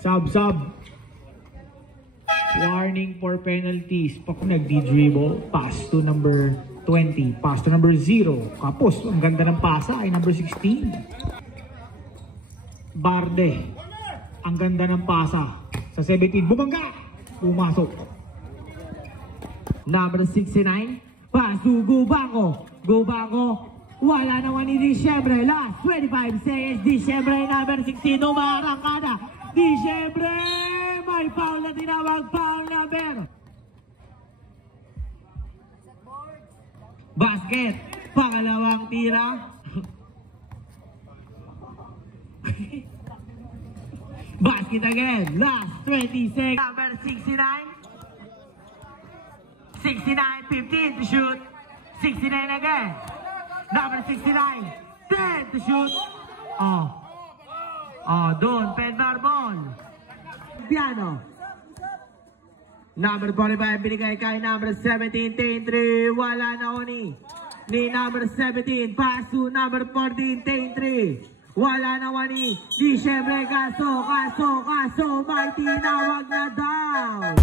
Sub. Warning for penalties. Pag nagdi-dribble, pass to number 20. Pass to number 0. Kapos, ang ganda ng pasa ay number 16. Barde. Ang ganda ng pasa. Sa 17, bumangga. Pumasok. Number 69. Pass to Gubango. Wala naman ni Disyembre. Last 25 seconds. Disyembre, number 16. Umarangkada. Disyembre. May foul na tinawag. Foul number. Basket. Pangalawang tira. Basket again. Last 20 seconds. Number 69. 69, 15 to shoot. 69 again. Number 69, 10 to shoot. Doon, Pedvar ball. Piano. Number 45, binigay kay number 17, 10-3. Wala na oni. Ni number 17, pass to number 14, 10-3. Wala na oni. Disyembre, kaso. May tinawag na down.